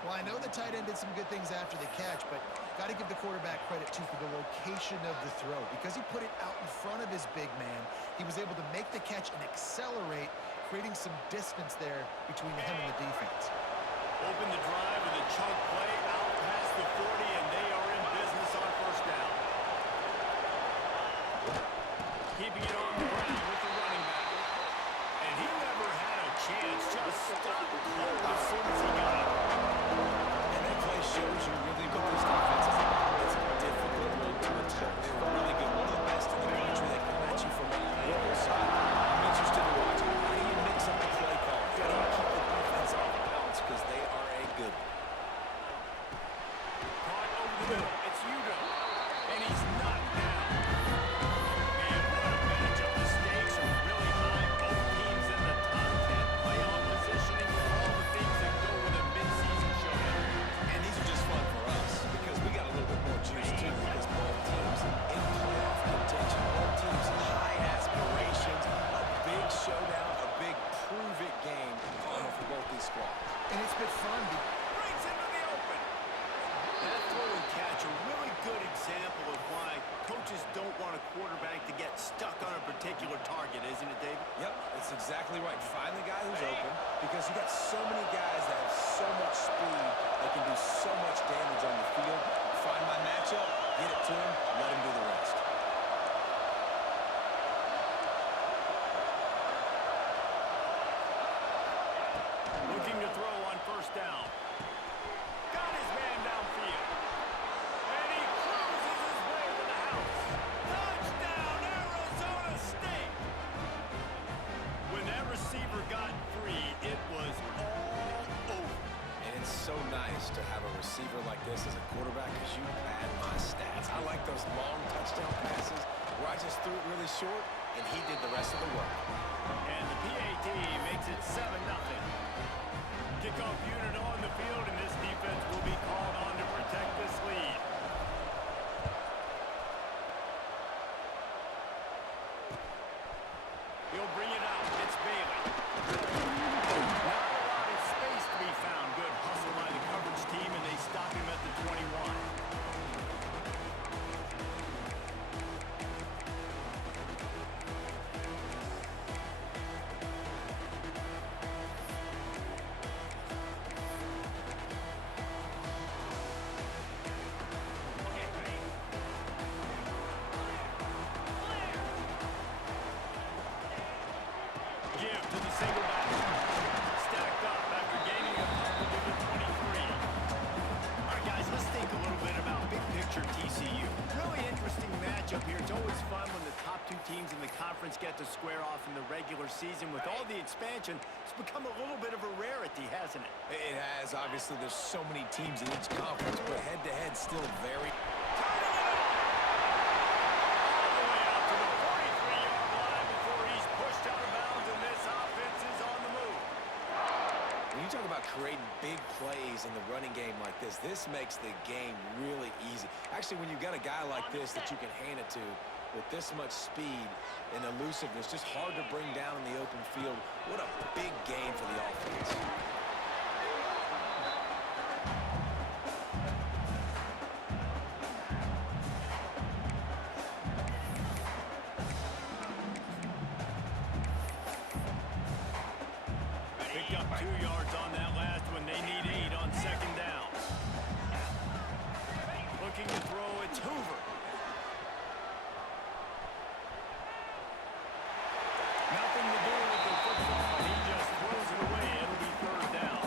Well, I know the tight end did some good things after the catch, but got to give the quarterback credit, too, for the location of the throw. Because he put it out in front of his big man, he was able to make the catch and accelerate, creating some distance there between him and the defense. Open the drive with a chunk play out past the 40, and they are in business on first down. Keeping it on the ground with the running back. And he never had a chance. Just stopped cold as soon as he got it. And that play shows you really what this defense is about. It's a difficult one to attack. They're really good. One of the best in the country. They come at you from all angles. So I'm interested to watch. How do you mix up the play call? How do you keep the defense off balance? Because they are a good one. Caught over the middle. It's Udo. And he's knocked down. Man, what a matchup. The stakes are really high. Both teams in the top 10. Playoff positioning with all the things that go with a mid-season showdown. And these are just fun for us because we got a little bit more juice too because both teams in playoff contention, both teams high aspirations, a big showdown, a big prove-it game for both these squads. And it's been fun. Brings into the open. That throw and catch, a really good example of why coaches don't want a quarterback to get stuck on a particular target, isn't it, David? Yep, that's exactly right. Find the guy who's open because you got so many guys that have so much speed that can do so much damage on the field. Find my matchup, get it to him, let him do the rest. Looking to throw on first down. Got his man downfield. And he cruises his way to the house. Touchdown, Arizona State! When that receiver got free, it was all over. And it's so nice to have a receiver like this as a quarterback because you pad my stats. I like those long touchdown passes where I just threw it really short and he did the rest of the work. And the PAT makes it 7-0. Kickoff unit on the field, and this defense will be called on to protect this lead. He'll bring it out. It's Bailey. Not a lot of space to be found. Good hustle by the coverage team, and they stop him at the 21. Give to the single back. Stacked up after gaining a couple to the 23. All right, guys, let's think a little bit about big picture TCU. Really interesting matchup here. It's always fun when the top two teams in the conference get to square off in the regular season. With all the expansion, it's become a little bit of a rarity, hasn't it? It has. Obviously, there's so many teams in each conference, but head-to-head still very... When you talk about creating big plays in the running game like this makes the game really easy. Actually, when you've got a guy like this that you can hand it to with this much speed and elusiveness, just hard to bring down in the open field, what a big game for the offense. Picked up 2 yards on that last one. They need 8 on second down. Looking to throw, it's Hoover. Nothing to do with the football, and he just throws it away. It'll be third down.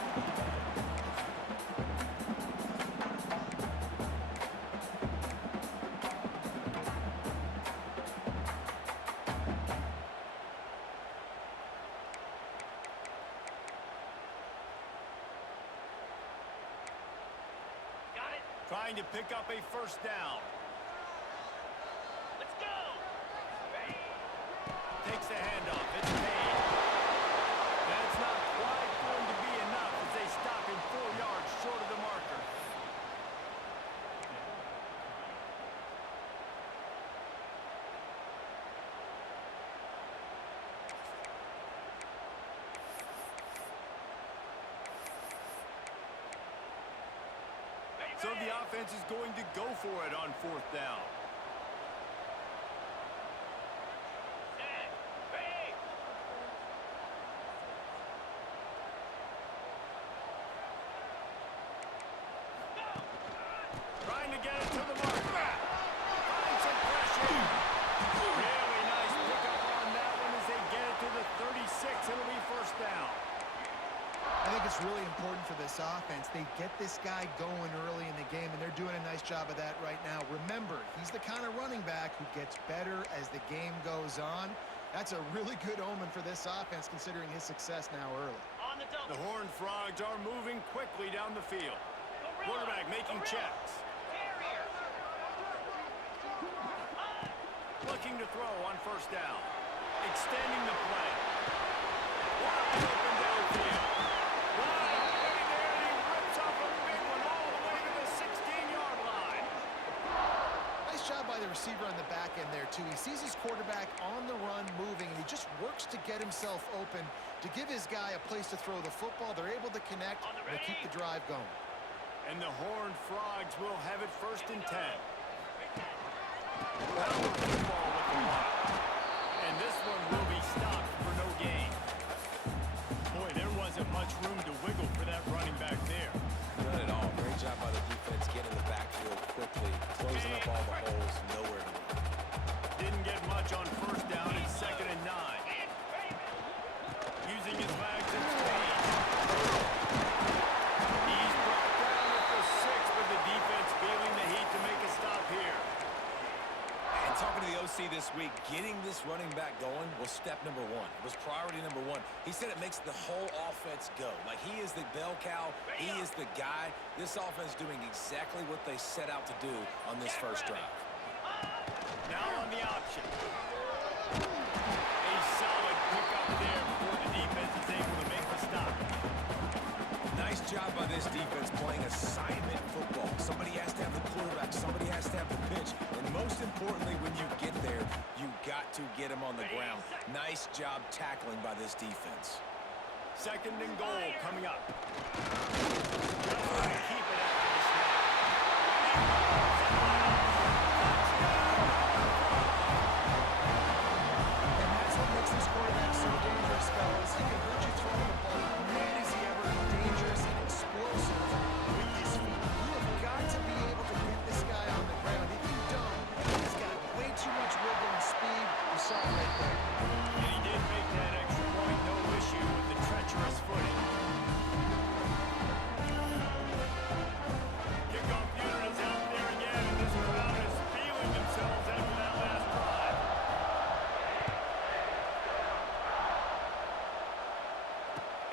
Trying to pick up a first down. Let's go! Takes the handoff. It's Payne. That's not quite going to be enough as they stop him 4 yards short of the marker. So the offense is going to go for it on 4th down. Trying to get it to the mark. Finds some pressure. Really nice pickup on that one as they get it to the 36. It'll be 1st down. I think it's really important for this offense. They get this guy going early in the game, and they're doing a nice job of that right now. Remember, he's the kind of running back who gets better as the game goes on. That's a really good omen for this offense, considering his success now early. The Horned Frogs are moving quickly down the field. Quarterback making checks. Looking to throw on 1st down. Extending the play. Wide open downfield. Wide way there, and he rips off a big one all the way to the 16-yard line. Nice job by the receiver on the back end there, too. He sees his quarterback on the run moving, and he just works to get himself open to give his guy a place to throw the football. They're able to connect and they keep the drive going. And the Horned Frogs will have it 1st and 10. Power football with the block. And this one will be stopped for no gain. Boy, there wasn't much room to wiggle for that running back there. None at all. Great job by the defense getting the backfield quickly, closing up all the holes, nowhere to go. Didn't get much on 1st down and 2nd and 9. Using his legs and speed. He's brought down at the 6, but the defense feeling the heat to make a stop here. And talking to the OC this week, getting this running back going was step number 1. It was priority number 1. He said it makes the whole offense go. Like, he is the bell cow. He is the guy. This offense doing exactly what they set out to do on this 1st drive. Now on the option. A solid pickup there before the defense is able to make the stop. Nice job by this defense playing assignment football. Somebody has to have the quarterback. Somebody has to have the pitch. And most importantly, when you get there, you got to get him on the ground. Nice job tackling by this defense. 2nd and goal coming up. Just want to keep it after the snap. And that's what makes this quarterback so dangerous, fellas. He can hurt you throwing the ball. Man, is he ever dangerous and explosive with his feet. You have got to be able to get this guy on the ground. If you don't, he's got way too much wiggle and speed. You saw it right there. And he did make that extra point, no issue with the treacherous footing. Kickoff unit is out there again, and this crowd is feeling themselves after that last drive.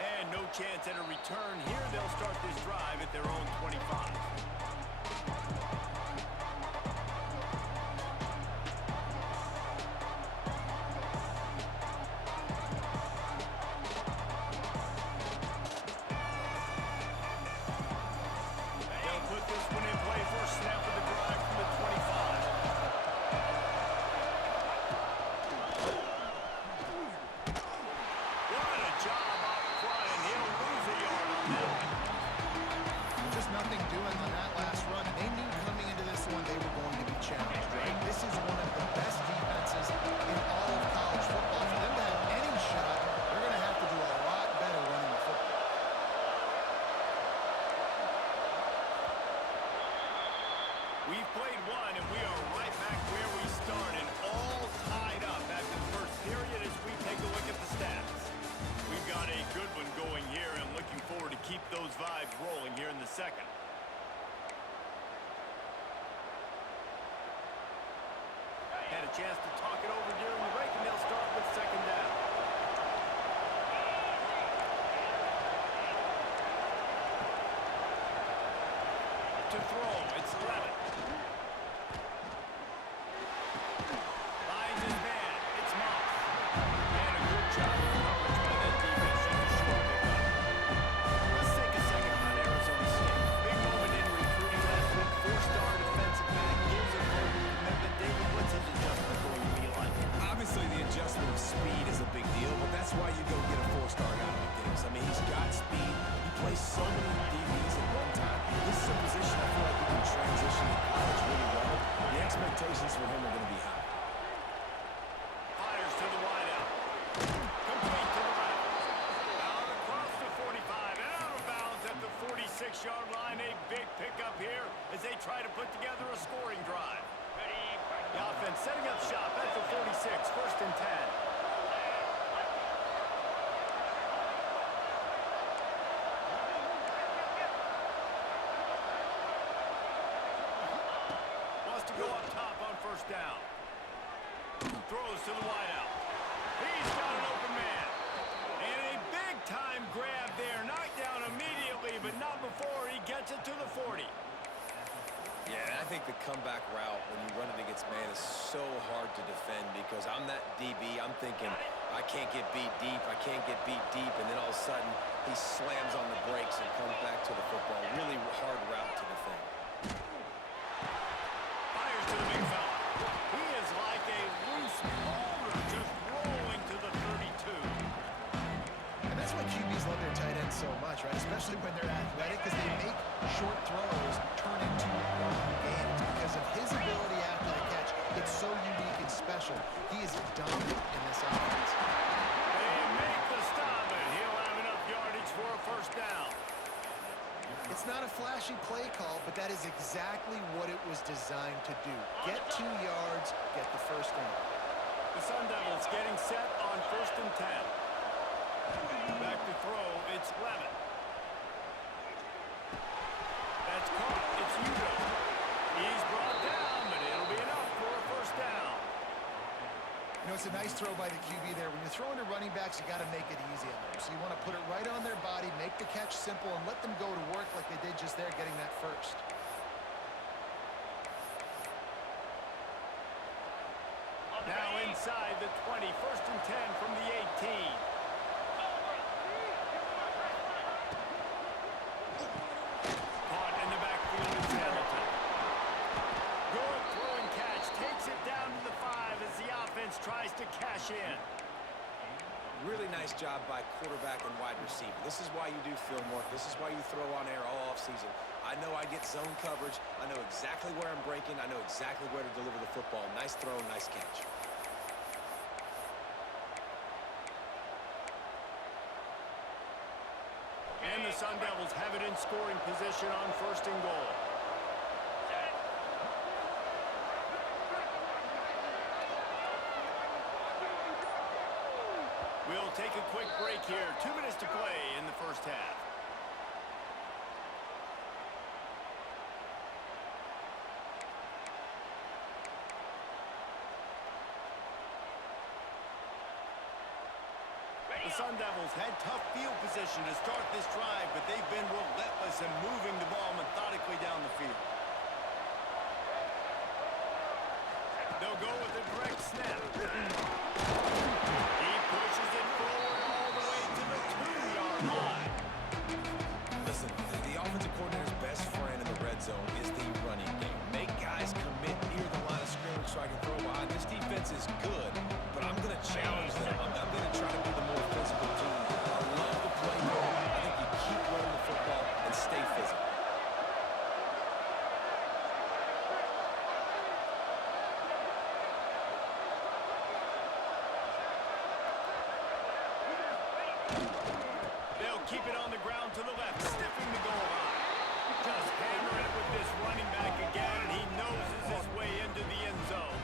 And no chance at a return here. They'll start this drive at their own 25. They'll put this one in play. First snap of the drive from the 25. What a job up front, and he'll lose a yard on that one. Just nothing doing on that last run. And they knew coming into this one they were going to be challenged, right? This is one of the best defenses in all of college football. For them to have any shot, they're going to have to do a lot better running the football. We've played one, and we are right back where we started, all tied up after the first period as we take a look at the stats. We've got a good one going here, and looking forward to keep those vibes rolling here in the 2nd. Had a chance to talk it over during the break, and they'll start with 2nd down. To throw, it's 11. Finds his man, it's Moss. And a good job of coverage by that defense. Just a short pickup. Let's take a second on Arizona State. Big moment in recruiting last week. 4-star defensive back gives a verbal commitment. David, what's his adjustment going to be like? Obviously, the adjustment of speed is a big deal, but that's why you go get a 4-star guy like this. I mean, he's got speed. He plays so many DBs at one time. This is a position I feel like expectations for him are going to be high. Fires to the wideout. Complete to the right. Out across the 45 and out of bounds at the 46-yard line. A big pickup here as they try to put together a scoring drive. The offense setting up shop at the 46, first and 10. Wants to go up top on first down. Throws to the wideout. He's got an open man. And a big-time grab there. Knocked down immediately, but not before he gets it to the 40. Yeah, and I think the comeback route when you run it against man is so hard to defend because I'm that DB. I'm thinking, I can't get beat deep. I can't get beat deep. And then all of a sudden, he slams on the brakes and comes back to the football. Really hard route to defend. Fires to the big fella. He is like a loose boulder just rolling to the 32. And that's why QBs love their tight ends so much, right? Especially when they're athletic, because they make short throws turn into long games. Because of his ability after the catch, it's so unique and special. He is dominant in this offense. They make the stop, and he'll have enough yardage for a first down. It's not a flashy play call, but that is exactly what it was designed to do. Get 2 yards, get the first down. The Sun Devils getting set on first and 10. Back to throw, it's Levin. That's caught, it's Hugo. He's brought down, but it'll be enough for a first down. You know, it's a nice throw by the QB there. When you're throwing to running backs, you got to make it easy on them. So you want to put it right on their body, make the catch simple, and let them go to work like they did just there, getting that first. Now inside the 20, first and 10 from the 18. Caught in the backfield is Hamilton. Good throw and catch, takes it down to the 5 as the offense tries to cash in. Really nice job by quarterback and wide receiver. This is why you do film work. This is why you throw on air all offseason. I know I get zone coverage. I know exactly where I'm breaking. I know exactly where to deliver the football. Nice throw, nice catch. And the Sun Devils have it in scoring position on first and goal. We'll take a quick break here. 2 minutes to play in the first half. The Sun Devils had tough field position to start this drive, but they've been relentless in moving the ball methodically down the field. They'll go with a direct snap. He pushes it forward all the way to the 2-yard line. Listen, the offensive coordinator's best friend in the red zone is the running game. Make guys commit near the line of scrimmage so I can throw behind. This defense is good, but I'm going to challenge them. I'm going to try to be the more physical team. I love the play call. I think you keep running the football and stay physical. They'll keep it on the ground to the left, stiffing the goal line. Just hammering it with this running back again, and he noses his way into the end zone.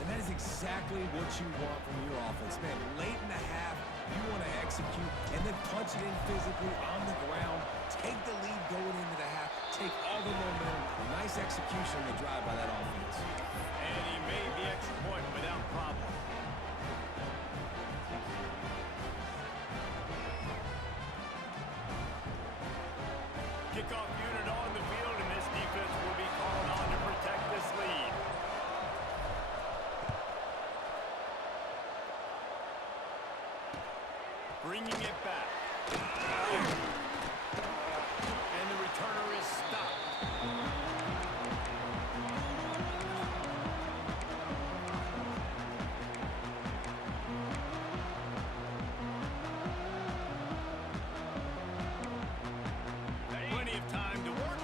And that is exactly what you want from your offense. Man, late in the half, you want to execute and then punch it in physically on the ground. Take the lead going into the half. Take all the momentum. Nice execution on the drive by that offense. And he made the extra point without problem. Kickoff unit on the field, and this defense will be called on to protect this lead. Bringing it back. And the returner is stopped. Plenty of time to work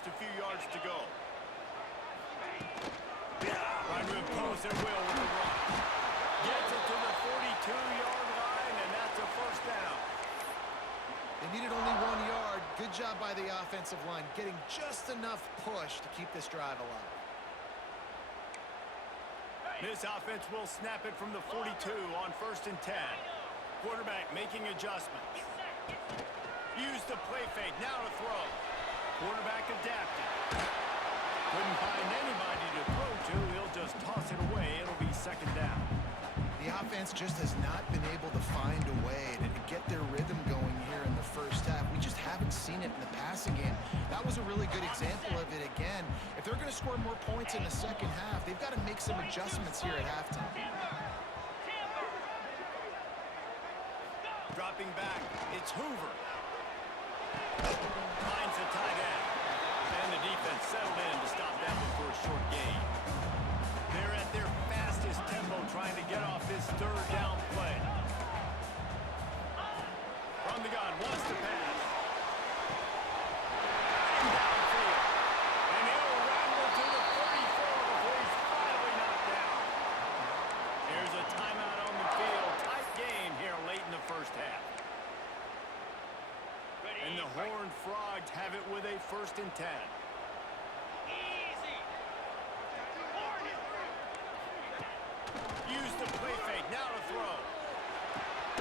just a few yards to go. Trying to impose their will with the run. Gets it to the 42-yard line, and that's a first down. They needed only 1 yard. Good job by the offensive line, getting just enough push to keep this drive alive. This offense will snap it from the 42 on 1st and 10. Quarterback making adjustments. Use the play fake, now to throw. Quarterback adapted. Couldn't find anybody to throw to. He'll just toss it away. It'll be 2nd down. The offense just has not been able to find a way to get their rhythm going here in the first half. We just haven't seen it in the passing game. That was a really good example of it again. If they're going to score more points in the second half, they've got to make some adjustments here at halftime. Dropping back, it's Hoover. Finds the tight end. And the defense settled in to stop that one for a short gain. They're at their fastest tempo trying to get off this 3rd down play. From the gun, wants to pass. Downfield. And he'll ramble to the 34 before he's finally knocked down. Here's a timeout on the field. Tight game here late in the first half. And the Horned Frogs have it with a 1st and 10. Use the play fake, now to throw.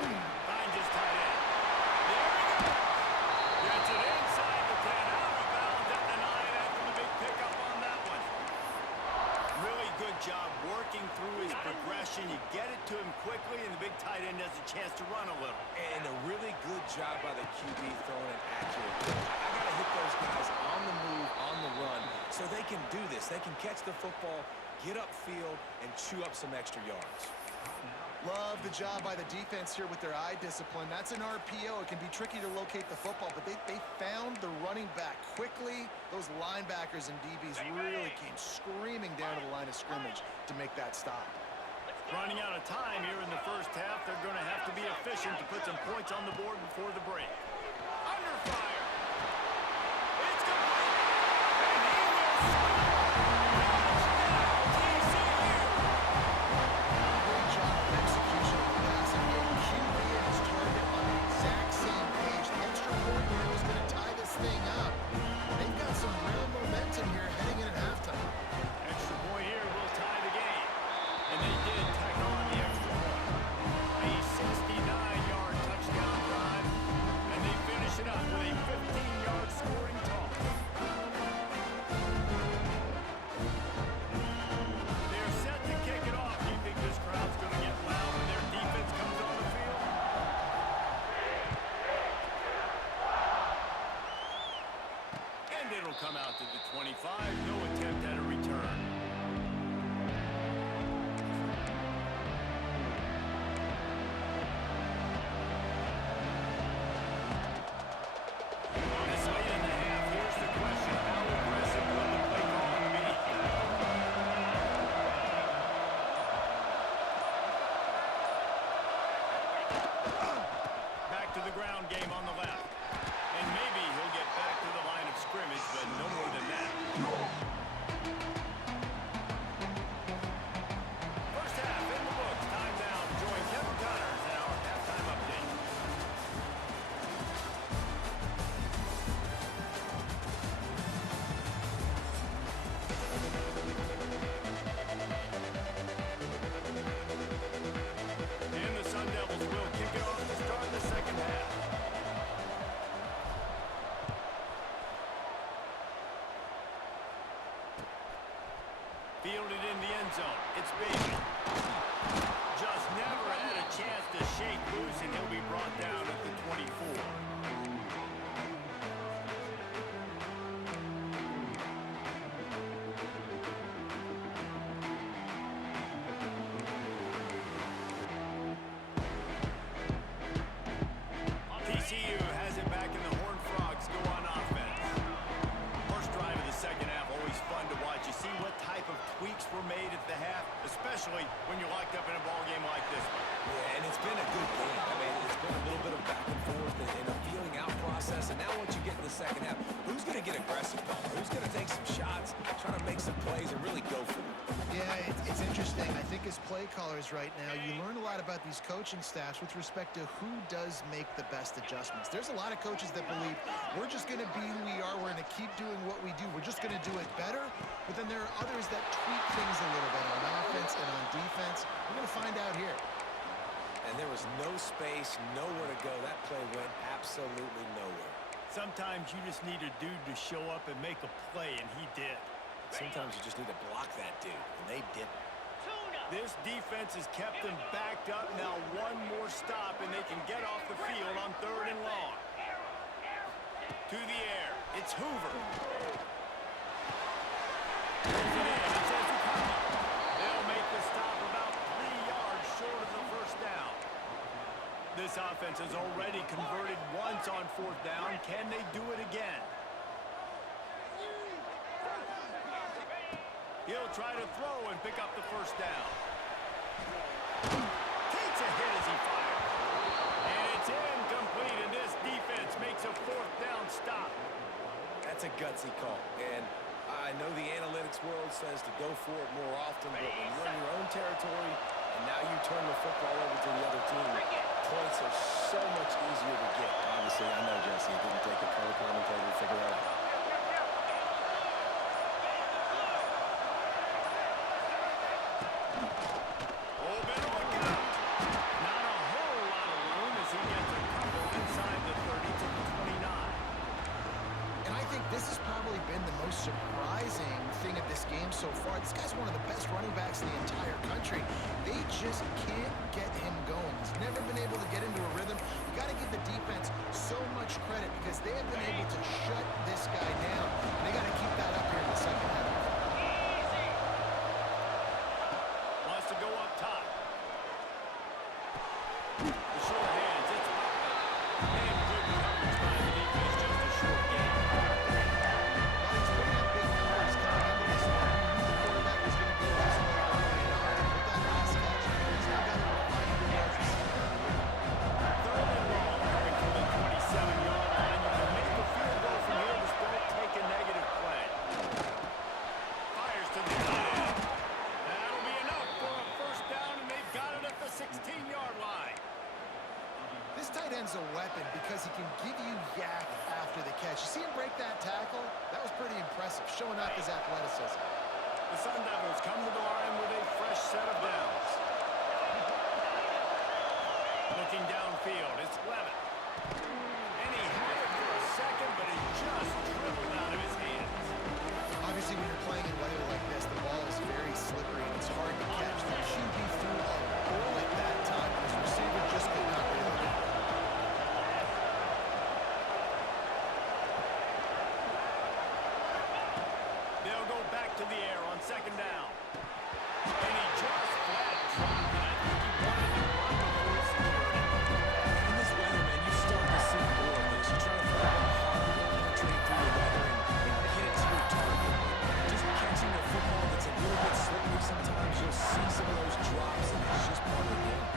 Finds his tight end. There he goes. Gets it inside the 10, out of bounds at the 9 after the big pickup on that one. Really good job working through his progression. You get it to him quickly, and the big tight end has a chance to run a little. And a really good job by the QB throwing an accurate pitch. I got to hit those guys on the move, on the run, so they can do this. They can catch the football, get upfield, and chew up some extra yards. Love the job by the defense here with their eye discipline. That's an RPO. It can be tricky to locate the football, but they found the running back quickly. Those linebackers and DBs really came screaming down to the line of scrimmage to make that stop. Running out of time here in the first half. They're going to have to be efficient to put some points on the board before the break. Under fire. It's complete. And he will score. Touchdown, TCU. Great job of execution of the passing game. QB and his target on the exact same page. The extra point here was going to tie this thing up. They've got some real momentum here heading in at halftime. Extra point here will tie the game. And they did tack on the extra point. A 69-yard touchdown drive. And they finish it up with a 15-yard scoring toss. They're set to kick it off. Do you think this crowd's going to get loud when their defense comes on the field? And it'll come out to the 25. No attempt at a return. This late in the half, here's the question. How aggressive will the play calling be? Back to the ground game on the left. And maybe he'll get back to the line of scrimmage, but no more than that. First half in the books. Time now to join Kevin Connors in our halftime update. And the Sun Devils will kick it off to start the second half. locked up in a ball game like this one. Yeah, and it's been a good game. I mean, it's been a little bit of back and forth and a feeling out process. And now once you get in the second half, who's going to get aggressive, Paul? Who's going to take some shots, try to make some plays, and really go for it? Yeah, it's interesting. I think as play callers right now, you learn a lot about these coaching staffs with respect to who does make the best adjustments. There's a lot of coaches that believe we're just going to be who we are. We're going to keep doing what we do. We're just going to do it better. But then there are others that tweak things a little bit on offense and on defense. We're going to find out here. And there was no space, nowhere to go. That play went absolutely nowhere. Sometimes you just need a dude to show up and make a play, and he did. Sometimes you just need to block that dude, and they didn't. This defense has kept them backed up. Now one more stop, and they can get off the field on 3rd and long. To the air. It's Hoover. They'll make the stop about 3 yards short of the first down. This offense has already converted once on 4th down. Can they do it again? He'll try to throw and pick up the first down. Takes a hit as he fires. And it's incomplete, and this defense makes a 4th down stop. That's a gutsy call. And I know the analytics world says to go for it more often, but when you're in your own territory and now you turn the football over to the other team, points are so much easier to get. Obviously, I know, Jesse, it didn't take a color commentator to figure that out. Surprising thing of this game so far. This guy's one of the best running backs in the entire country. They just can't get him going. He's never been able to get into a rhythm. You got to give the defense so much credit because they have been able to shut this guy down. And they got to keep that up here in the second half. Wants to go up top. The short hands. It's and good coverage by the defense. Just a short game. A weapon because he can give you yak after the catch. You see him break that tackle? That was pretty impressive, showing off his athleticism. The Sun Devils come to the line with a fresh set of downs. Looking downfield, it's Levitt. And he had it for a second, but it just dribbled out of his hands. Obviously, when you're playing in weather like this, the ball is very slippery and it's hard to catch. The QB threw a bullet that time, and his receiver just could not reel it in. To the air on 2nd down. And he just flat dropped it. I think he wanted to run before he secured it. In this weather, man, you start to see more of this. You try to throw it hard to penetrate through the weather and get it to your target. Just catching a football that's a little bit slippery sometimes, you'll see some of those drops, and it's just part of the game.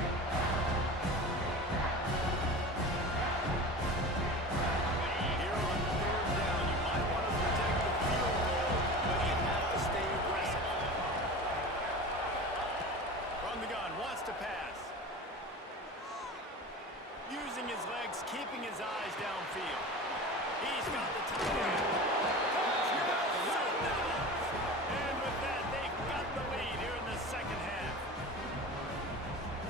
Here on 3rd down, you might want to protect the field goal, but you have to stay aggressive. From the gun, wants to pass. Using his legs, keeping his eyes downfield. He's got the tight end. And with that, they've got the lead here in the second half.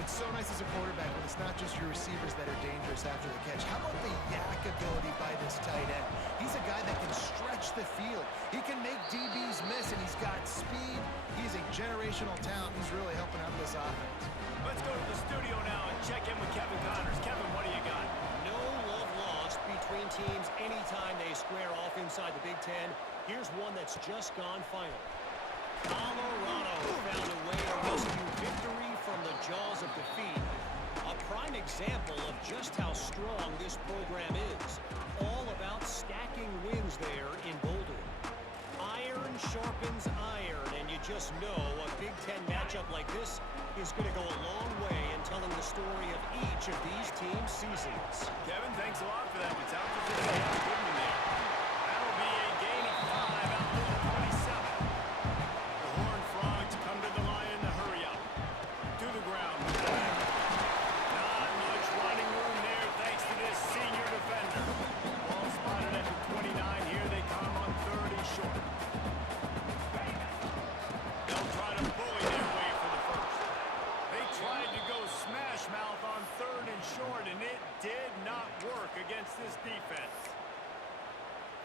It's so nice as a quarterback when it's not just your receivers that are dangerous after the catch. How about the yak ability by this tight end? He's a guy that can stretch the field. He can make DBs miss, and he's got speed. He's a generational talent. He's really helping out this offense. Let's go to the studio now and check in with Kevin Connors. Kevin, what do you got? No love lost between teams anytime they square off inside the Big Ten. Here's one that's just gone final. Colorado found a way to rescue victory from the jaws of defeat. A prime example of just how strong this program is. All about stacking wins there in Boulder. Iron sharpens iron, and you just know a Big Ten matchup like this is going to go a long way in telling the story of each of these teams' seasons. Kevin, thanks a lot for that. It's out to the good one there. That'll be a gain of 5 out to the 27. The Horned Frogs come to the line in the hurry up. To the ground. Not much running room there thanks to this senior defender. Ball spotted at the 29. Here they come on 3rd and short. They'll try to bully their way for the first. They tried to go smash mouth on 3rd and short, and it did not work against this defense.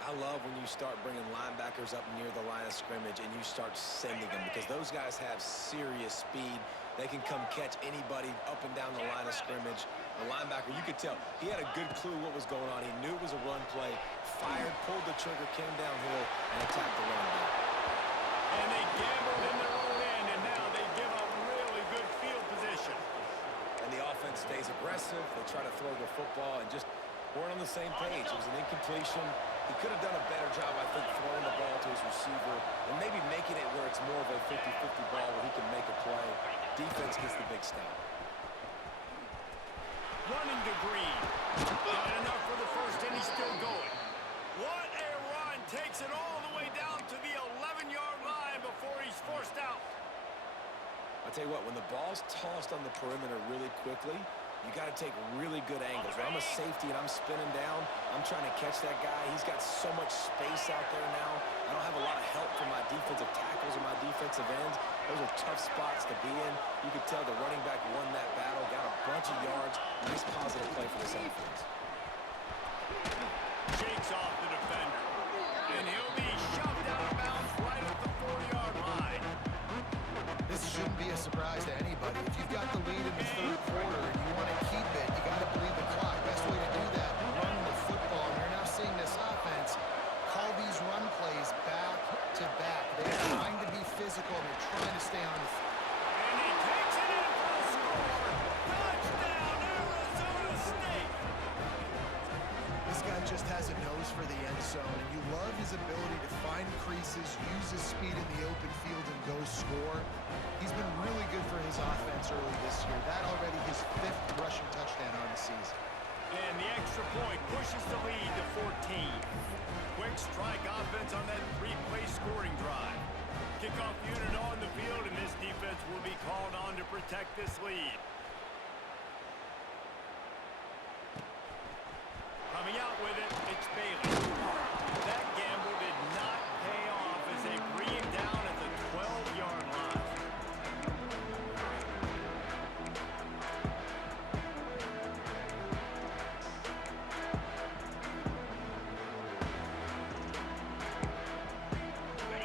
I love when you start bringing linebackers up near the line of scrimmage and you start sending them because those guys have serious speed. They can come catch anybody up and down the line of scrimmage. The linebacker, you could tell, he had a good clue what was going on. He knew it was a run play, fired, pulled the trigger, came downhill, and attacked the running back. And they gambled in their own end, and now they give up really good field position. And the offense stays aggressive. They try to throw the football and just weren't on the same page. It was an incompletion. He could have done a better job, I think, throwing the ball to his receiver and maybe making it where it's more of a 50-50 ball where he can make a play. Defense gets the big stop. Running to Green. Got enough for the first, and he's still going. What a run. Takes it all the way down to the 11-yard line before he's forced out. I'll tell you what, when the ball's tossed on the perimeter really quickly, you got to take really good angles. When I'm a safety and I'm spinning down, I'm trying to catch that guy. He's got so much space out there now. I don't have a lot of help from my defensive tackles or my defensive ends. Those are tough spots to be in. You could tell the running back won that battle, got a bunch of yards. Nice positive play for this offense. Shakes off the defender. And he'll be shoved out of bounds right at the 40-yard line. This shouldn't be a surprise to anybody. If you've got the lead in the 3rd quarter and you want to keep it, you got to bleed the clock. Best way to do that, run the football. And you're now seeing this offense call these run plays back to back. They're trying to be physical and they're trying to stay on the field. And he takes it in for a score. Touchdown, Arizona State. This guy just has a nose for the end zone, and you love his ability to find creases, use his speed in the open field, and go score. He's been really good for his offense early this year. That already his 5th rushing touchdown on the season. And the extra point pushes the lead to 14. Quick strike offense on that 3-play scoring drive. Kickoff unit on the field, and this defense will be called on to protect this lead. Coming out with it, it's Bailey. That gamble did not pay off as they bring it down at the 12-yard line.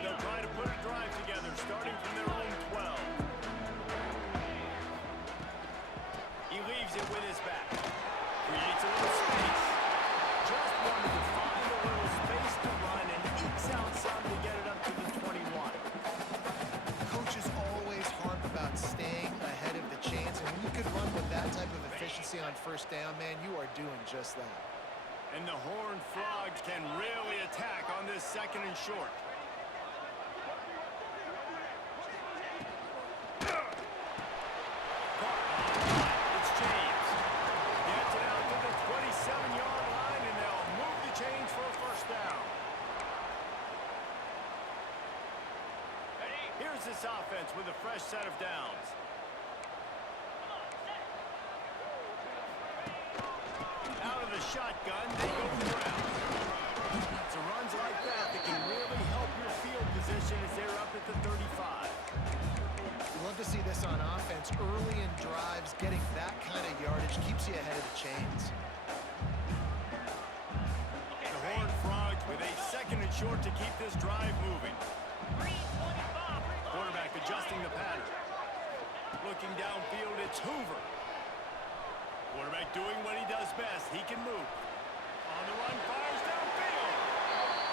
They'll try to put a drive together, starting from their own 12. He leaves it with his back. Creates a little space. Just wanted to find a little space to run and ekes out some to get it up to the 21. Coaches always harp about staying ahead of the chains, and when you could run with that type of efficiency on 1st down, man, you are doing just that. And the Horned Frogs can really attack on this 2nd and short. It's James. Gets it out to the 27-yard line, and they'll move the chains for a 1st down. Here's this offense with a fresh set of downs. Out of the shotgun, they go ground. It's runs like that that can really help your field position as they're up at the 35. You love to see this on offense. Early in drives, getting that kind of yardage keeps you ahead of the chains. The Horned Frogs with a 2nd and short to keep this drive moving. Quarterback adjusting the pattern. Looking downfield, it's Hoover. Quarterback doing what he does best. He can move. On the run, fires downfield.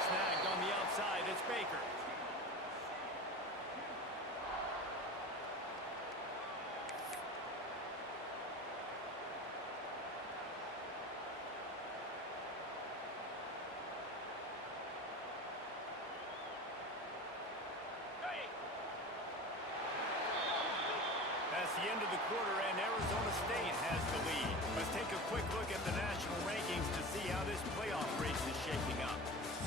Snagged on the outside, it's Baker. end of the quarter, and Arizona State has the lead. Let's take a quick look at the national rankings to see how this playoff race is shaping up.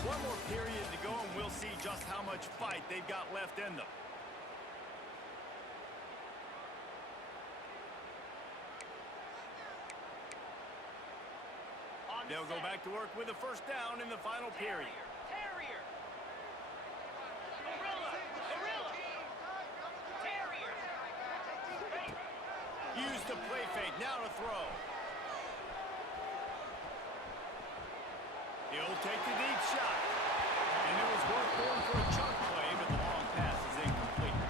One more period to go, and we'll see just how much fight they've got left in them. They'll go back to work with a first down in the final period. Use the play fake, now to throw. He'll take the deep shot. And it was worth going for a chunk play, but the long pass is incomplete.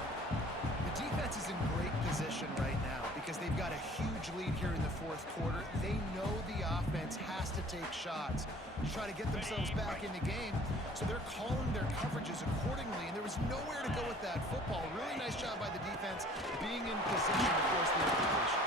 The defense is in great position right now because they've got a huge lead here in the fourth quarter. They know the offense has to take shots to try to get themselves back in the game, so they're calling their coverages accordingly, and there was nowhere to go with that football. Really nice job by the defense being in position to force the incompletion.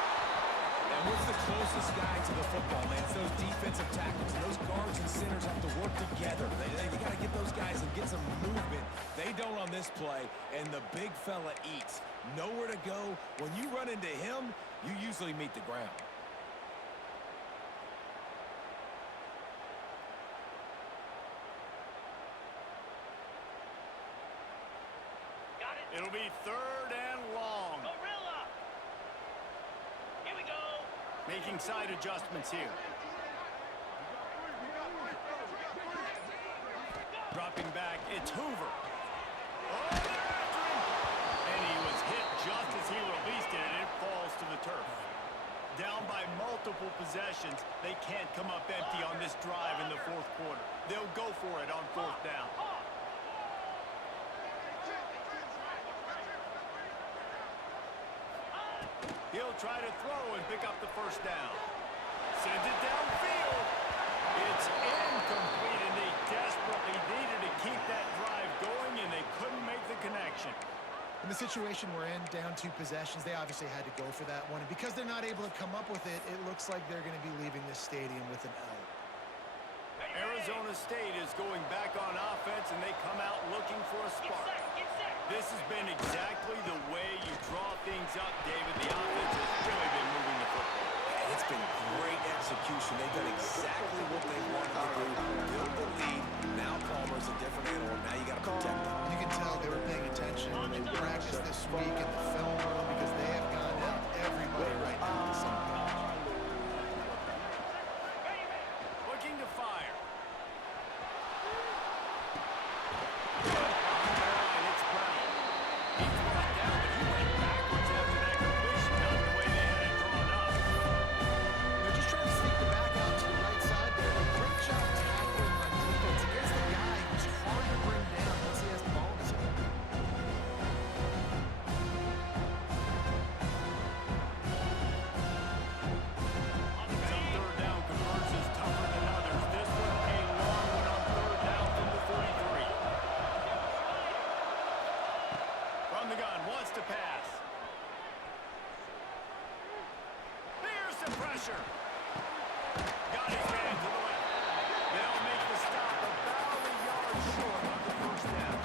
And what's the closest guy to the football, man? It's those defensive tackles. Those guards and centers have to work together. They got to get those guys and get some movement. They don't on this play, and the big fella eats. Nowhere to go. When you run into him, you usually meet the ground. It'll be third and long. Here we go. Making side adjustments here. Dropping back, it's Hoover. Oh, they're after him! And he was hit just as he released it, and it falls to the turf. Down by multiple possessions, they can't come up empty on this drive in the fourth quarter. They'll go for it on fourth down. He'll try to throw and pick up the first down. Sends it downfield. It's incomplete, and they desperately needed to keep that drive going, and they couldn't make the connection. In the situation we're in, down 2 possessions, they obviously had to go for that one. And because they're not able to come up with it, it looks like they're going to be leaving this stadium with an L. Arizona State is going back on offense, and they come out looking for a spark. This has been exactly the way you draw things up, David. The offense has really been moving the football. And it's been great execution. They've done exactly what they wanted to do. Build the lead. Now Palmer's a different animal. Now you got to protect him. You can tell they were paying attention in practice this week in the film room because they have gone down everybody right now in the same page. Looking to fire. Got his man to the left. They'll make the stop about a yard short of the first down.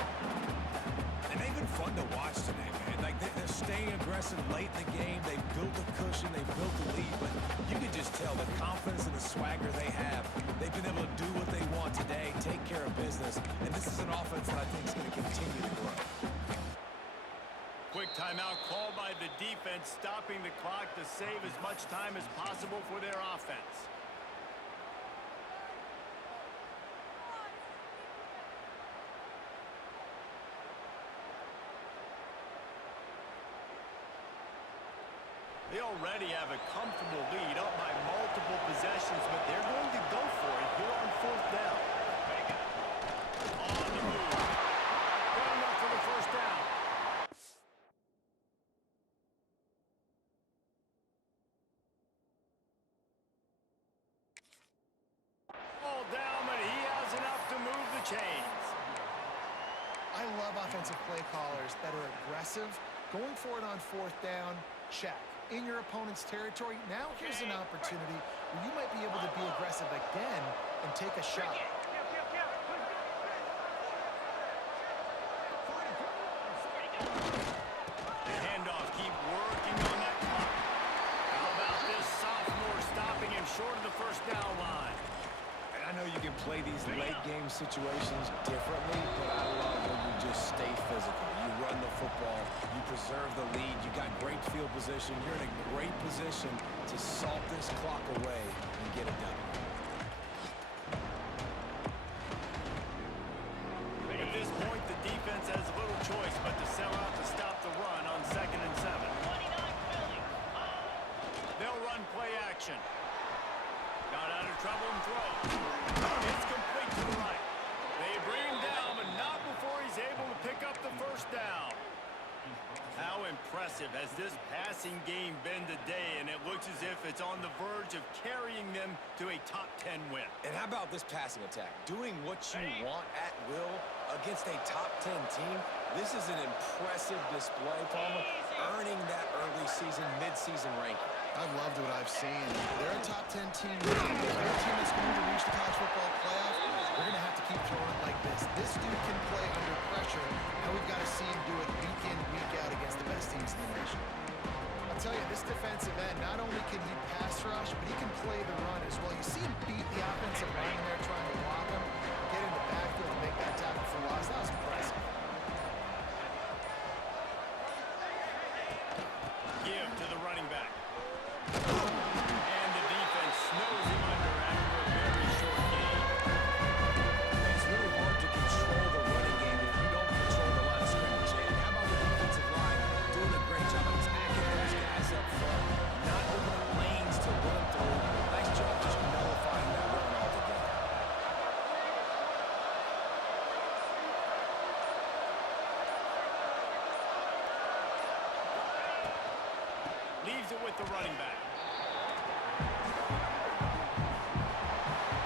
And they've been fun to watch today, man. Like they're staying aggressive late in the game. They've built a cushion. They've built the lead. But you can just tell the confidence and the swagger they have. They've been able to do what they want today, take care of business. And this is an offense that I think is going to continue to grow. Quick timeout called by the defense, stopping the clock to save as much time as possible for their offense. They already have a comfortable lead up by multiple possessions, but they're going to go for it here on fourth down. On the move. Good enough for the first down. All down, but he has enough to move the chains. I love offensive play callers that are aggressive. Going for it on fourth down, check. In your opponent's territory, now here's an opportunity where you might be able to be aggressive again and take a shot. The handoff, keep working on that clock. play these late game situations differently, but I love when you just stay physical. You run the football, you preserve the lead, you got great field position, you're in a great position to salt this clock away and get it done. At this point, the defense has little choice but to sell out to stop the run on 2nd and 7. They'll run play action. Got out of trouble and throw. It's complete to the right. They bring him down, but not before he's able to pick up the first down. How impressive has this passing game been today, and it looks as if it's on the verge of carrying them to a top 10 win. And how about this passing attack? Doing what you want at will against a top 10 team. This is an impressive display, Palmer, earning that early season, mid-season ranking. I've loved what I've seen. They're a top 10 team. If they're a team that's going to reach the college football playoff, they're going to have to keep throwing it like this. This dude can play under pressure. Now we've got to see him do it week in, week out against the best teams in the nation. I'll tell you, this defensive end, not only can he pass rush, but he can play the run as well. You see him beat the offensive line there trying to block him, get in the backfield and make that tackle for loss. That was impressive. Give to the running back. And the defense snows him under after a very short game. It's really hard to control the running game if you don't control the line of scrimmage. And how about the defensive line doing a great job attacking those guys up front, not opening lanes to run through. Nice job just nullifying that run altogether. Leaves it with the running back.